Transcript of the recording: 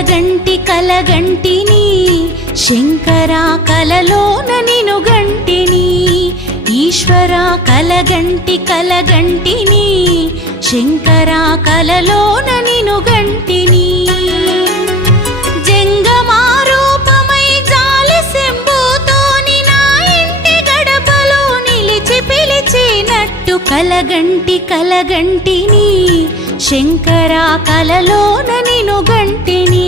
కలగంటిని శంకరా కలలోన నిను గంటిని ఈశ్వరా కలగంటిని శంకరా కలలోన నిను గంటిని జంగమారూపమై జాలి శంభుతోని నా ఇంటి గడపలో నిలిచి పిలిచినట్టు కలగంటిని శంకరా కలలోన నిను గంటిని